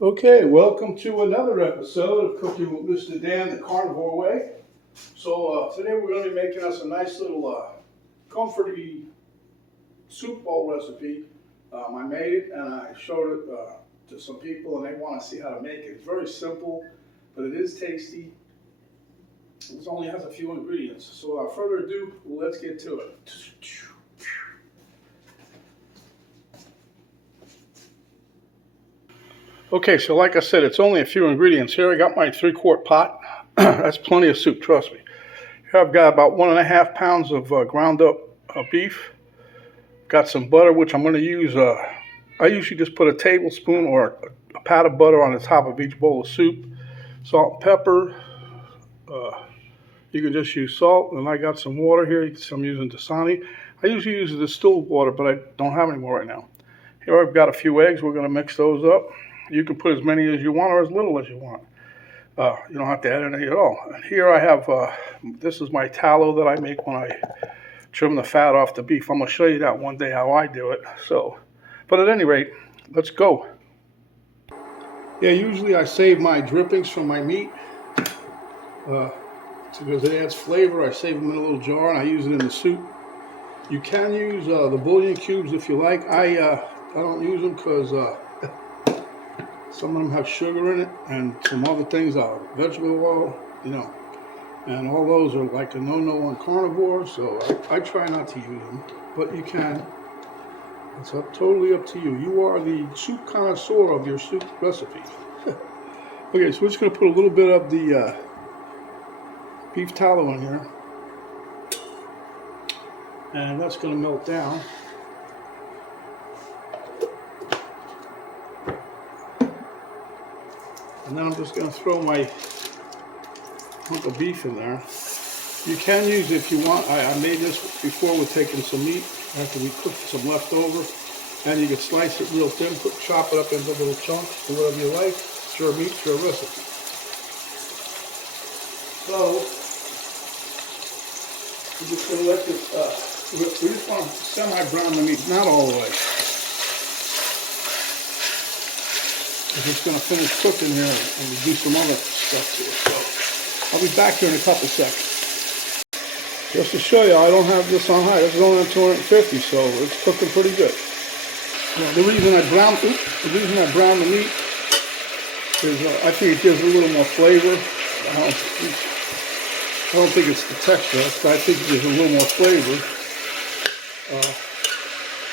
Okay, welcome to another episode of Cooking with Mr. Dan the Carnivore Way. So today we're going to be making us a nice little comforty soup bowl recipe. I made it and I showed it to some people and they want to see how to make it. It's very simple, but it is tasty. It only has a few ingredients. So without further ado, let's get to it. Okay, so like I said, it's only a few ingredients. Here I got my 3-quart pot. That's plenty of soup, trust me. Here I've got about 1.5 pounds of ground up beef. Got some butter, which I'm going to use. I usually just put a tablespoon or a pat of butter on the top of each bowl of soup. Salt and pepper. You can just use salt. And I got some water here. I'm using Dasani. I usually use the distilled water, but I don't have any more right now. Here I've got a few eggs. We're going to mix those up. You can put as many as you want or as little as you want. You don't have to add any at all. And here I have, this is my tallow that I make when I trim the fat off the beef. I'm going to show you that one day how I do it. So, but at any rate, let's go. Yeah, usually I save my drippings from my meat because it adds flavor. I save them in a little jar and I use it in the soup. You can use the bouillon cubes if you like. I don't use them because some of them have sugar in it and some other things are vegetable oil, and all those are like a no-no on carnivore, so I try not to use them, but you can. It's totally up to you. You are the soup connoisseur of your soup recipe. Okay, so we're just going to put a little bit of the beef tallow in here, and that's going to melt down. And then I'm just going to throw my hunk of beef in there. You can use it if you want. I made this before with taking some meat after we cooked some leftover. And you can slice it real thin, chop it up into little chunks, do whatever you like. It's your meat, it's your recipe. So, we're just going to let this, we just want to semi-brown the meat, not all the way. It's going to finish cooking here and we do some other stuff to it. So I'll be back here in a couple seconds. Just to show you, I don't have this on high. This is only on 250, so it's cooking pretty good. Now, the reason I brown the meat is I think it gives it a little more flavor. I don't think it's the texture. I think it gives it a little more flavor.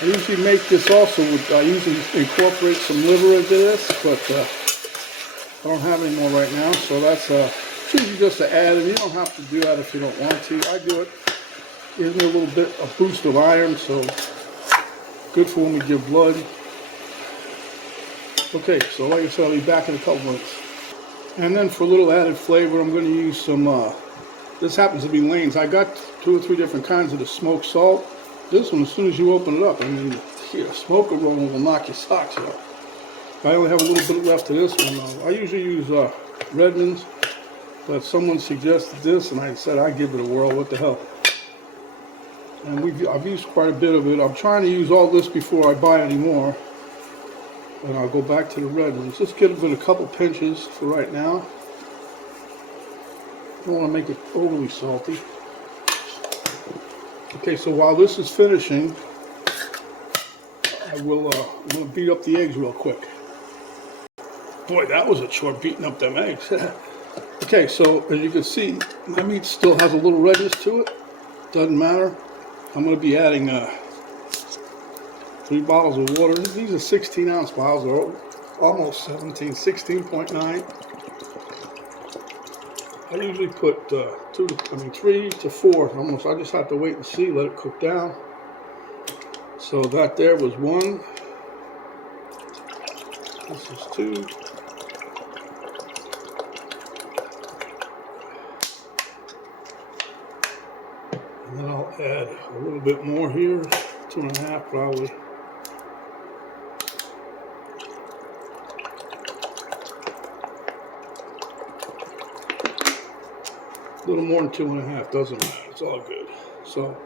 I usually make this also with, I usually incorporate some liver into this, but I don't have any more right now, so that's usually just to add, and you don't have to do that if you don't want to. I do it. Gives me a little bit of boost of iron, so good for when we give blood. Okay, so like I said, I'll be back in a couple minutes. And then for a little added flavor, I'm going to use some, this happens to be Lane's. I got 2 or 3 different kinds of the smoked salt. This one, as soon as you open it up, I mean, the smoke aroma will knock your socks off. I only have a little bit left of this one, though. I usually use Redmond's, but someone suggested this, and I said I'd give it a whirl. What the hell? And I've used quite a bit of it. I'm trying to use all this before I buy any more, and I'll go back to the Redmond's. Just give it a couple pinches for right now. Don't want to make it overly salty. Okay, so while this is finishing, I'm going to beat up the eggs real quick. Boy, that was a chore beating up them eggs. Okay, so as you can see, my meat still has a little redness to it. Doesn't matter. I'm going to be adding 3 bottles of water. These are 16-ounce bottles. They're almost 17, 16.9. I usually put 3 to 4 almost. I just have to wait and see, let it cook down. So that there was 1. This is 2. And then I'll add a little bit more here, 2.5 probably. A little more than 2.5, doesn't matter, it's all good. So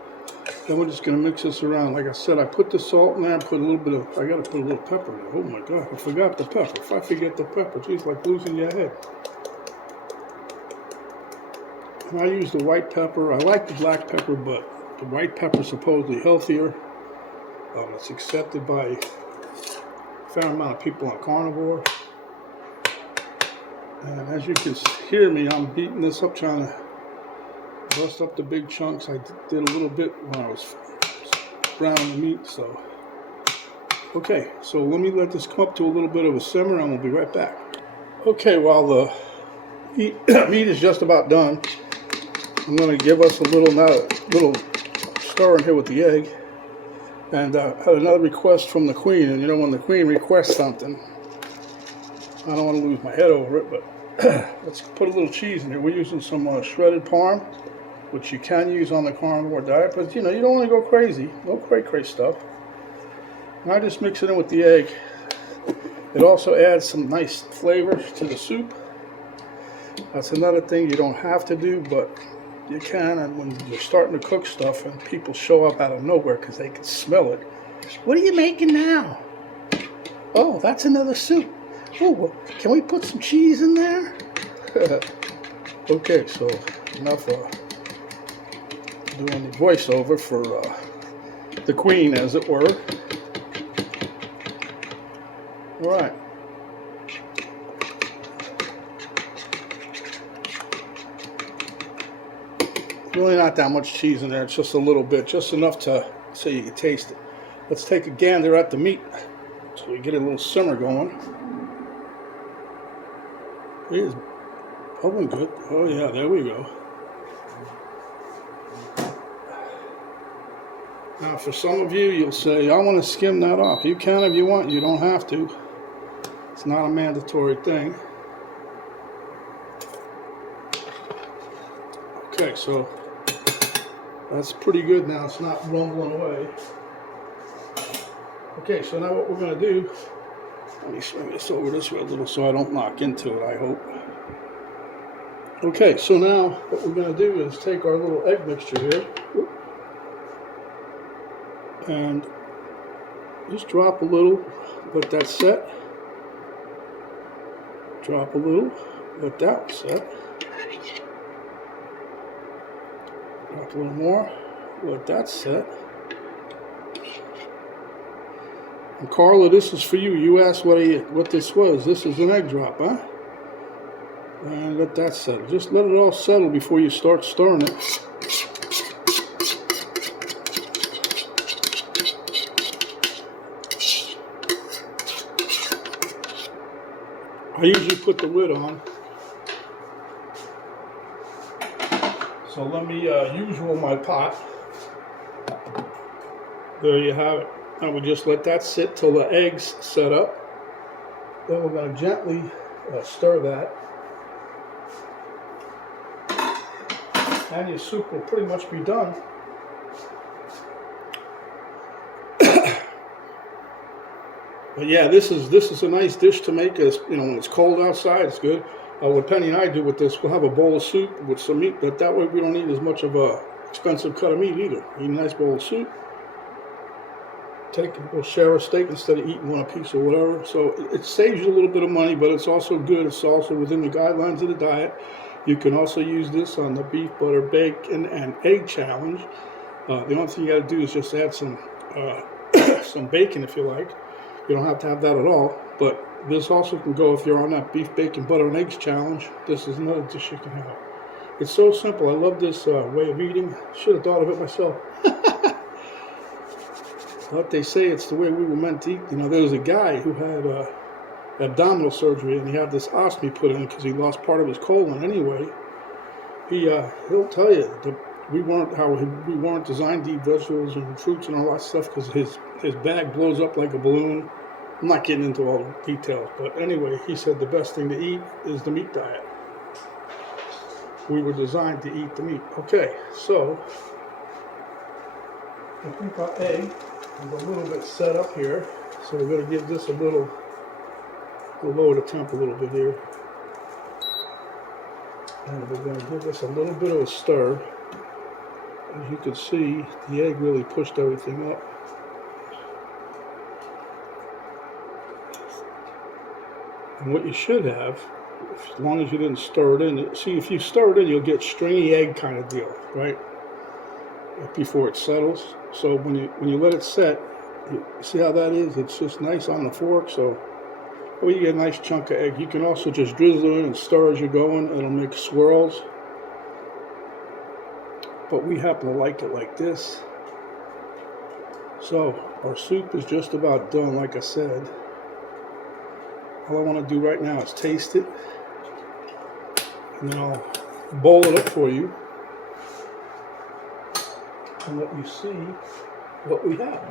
Then we're just gonna mix this around. Like I said, I put the salt in there and put a little bit of, I gotta put a little pepper in there. Oh my God, I forgot the pepper. If I forget the pepper, geez, like losing your head. And I use the white pepper. I like the black pepper, but the white pepper is supposedly healthier. It's accepted by a fair amount of people on carnivore. And as you can hear me, I'm beating this up, trying to bust up the big chunks. I did a little bit when I was browning the meat, so. Okay, so let me let this come up to a little bit of a simmer and we'll be right back. Okay, while the meat is just about done, I'm going to give us a little stir in here with the egg. And I had another request from the queen, and you know when the queen requests something, I don't want to lose my head over it, but let's put a little cheese in here. We're using some shredded Parm, which you can use on the carnivore diet, but you know, you don't want to go crazy. No cray stuff. And I just mix it in with the egg. It also adds some nice flavor to the soup. That's another thing you don't have to do, but you can. And when you're starting to cook stuff and people show up out of nowhere because they can smell it, what are you making now? Oh, that's another soup. Oh, well, can we put some cheese in there? Okay, so enough doing the voiceover for the queen, as it were. All right. Really not that much cheese in there. It's just a little bit, just enough to so you can taste it. Let's take a gander at the meat so we get a little simmer going. It is bubbling good. Oh yeah, there we go. Now for some of you, you'll say, I want to skim that off. You can if you want, you don't have to. It's not a mandatory thing. Okay, so that's pretty good now. It's not rumbling away. Okay, so now what we're going to do, let me swing this over this way a little so I don't knock into it, I hope. Okay, so now what we're going to do is take our little egg mixture here and just drop a little, let that set. Drop a little, let that set. Drop a little more, let that set. And Carla, this is for you. You asked what this was. This is an egg drop, huh? And let that settle. Just let it all settle before you start stirring it. I usually put the lid on. So let me usual my pot. There you have it. I would just let that sit till the eggs set up. Then we're going to gently stir that. And your soup will pretty much be done. But yeah, this is a nice dish to make. As you know, when it's cold outside, it's good. What Penny and I do with this, we'll have a bowl of soup with some meat. But that way, we don't need as much of a expensive cut of meat either. Eat a nice bowl of soup. We'll share a steak instead of eating one a piece or whatever. So it saves you a little bit of money, but it's also good. It's also within the guidelines of the diet. You can also use this on the beef, butter, bacon, and egg challenge. The only thing you got to do is just add some some bacon if you like. You don't have to have that at all, but this also can go if you're on that beef, bacon, butter, and eggs challenge. This is another dish you can have. It's so simple. I love this way of eating. Should have thought of it myself. But they say it's the way we were meant to eat. You know, there was a guy who had abdominal surgery, and he had this ostomy put in because he lost part of his colon anyway. He'll tell you that we weren't designed to eat vegetables and fruits and all that stuff because his bag blows up like a balloon. I'm not getting into all the details, but anyway, he said the best thing to eat is the meat diet. We were designed to eat the meat. Okay, so I think our egg is a little bit set up here, so we're going to give this a little. We'll lower the temp a little bit here. And we're going to give this a little bit of a stir. As you can see, the egg really pushed everything up. And what you should have, as long as you didn't stir it in, see, if you stir it in, you'll get stringy egg kind of deal, right? Before it settles. So when you let it set, you see how that is? It's just nice on the fork. So you get a nice chunk of egg. You can also just drizzle it and stir as you're going. It'll make swirls. But we happen to like it like this. So our soup is just about done, like I said. All I want to do right now is taste it, and then I'll bowl it up for you and let you see what we have.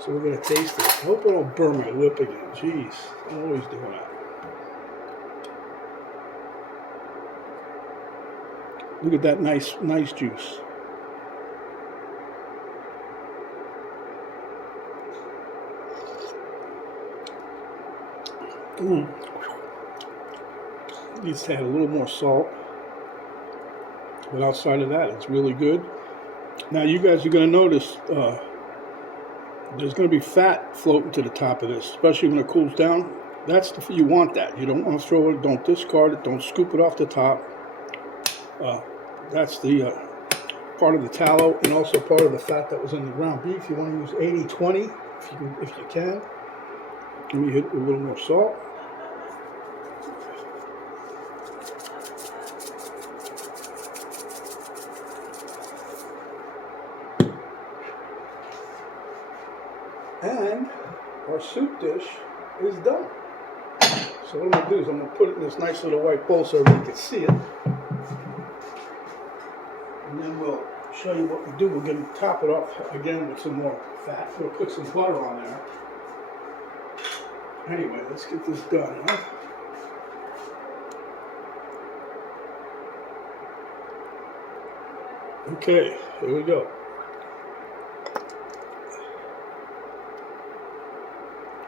So we're going to taste it. I hope I don't burn my lip again. Jeez, I'm always doing that. Look at that nice juice. Needs to add a little more salt. But outside of that, it's really good. Now you guys are going to notice there's going to be fat floating to the top of this, especially when it cools down. You want that. You don't want to throw it. Don't discard it. Don't scoop it off the top. That's the part of the tallow and also part of the fat that was in the ground beef. You want to use 80-20 if you can. Let me hit it with a little more salt. And our soup dish is done. So what I'm going to do is I'm going to put it in this nice little white bowl so everybody can see it. And then we'll show you what we do. We're going to top it off again with some more fat. We'll put some butter on there. Anyway, let's get this done, huh? Okay, here we go.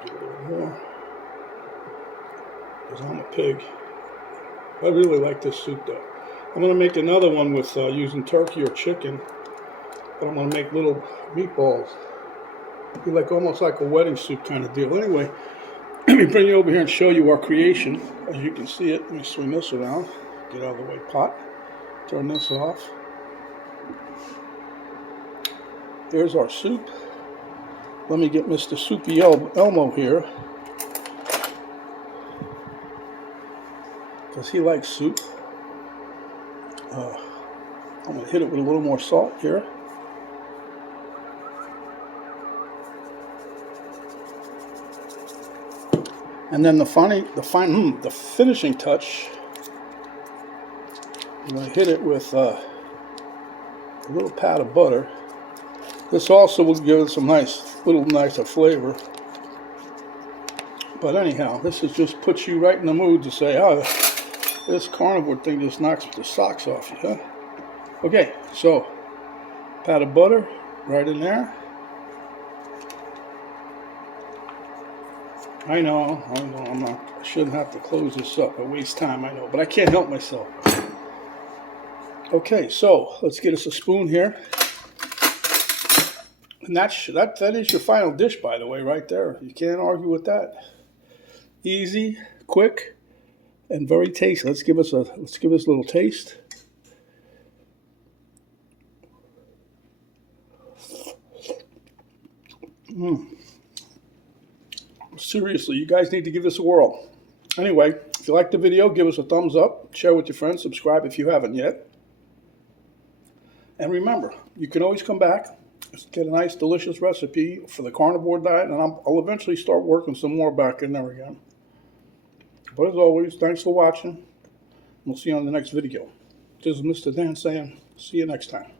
Get a little more. Because I'm a pig. I really like this soup though. I'm going to make another one with using turkey or chicken. But I'm going to make little meatballs. It'll be like almost like a wedding soup kind of deal. Anyway, let me bring you over here and show you our creation. As you can see it, let me swing this around. Get out of the way pot. Turn this off. There's our soup. Let me get Mr. Soupy Elmo here, because he likes soup. I'm going to hit it with a little more salt here. And then the finishing touch, I'm going to hit it with a little pat of butter. This also will give it some nicer flavor. But anyhow, this just puts you right in the mood to say, oh, this carnivore thing just knocks the socks off you, huh? Okay, so pat of butter right in there. I know, I shouldn't have to close this up. I waste time, I know, but I can't help myself. Okay, so let's get us a spoon here. And that is your final dish, by the way, right there. You can't argue with that. Easy, quick, and very tasty. Let's give us a little taste. Seriously, you guys need to give this a whirl. Anyway, if you liked the video, give us a thumbs up, share with your friends, subscribe if you haven't yet. And remember, you can always come back, get a nice, delicious recipe for the carnivore diet, and I'll eventually start working some more back in there again. But as always, thanks for watching. We'll see you on the next video. This is Mr. Dan saying, see you next time.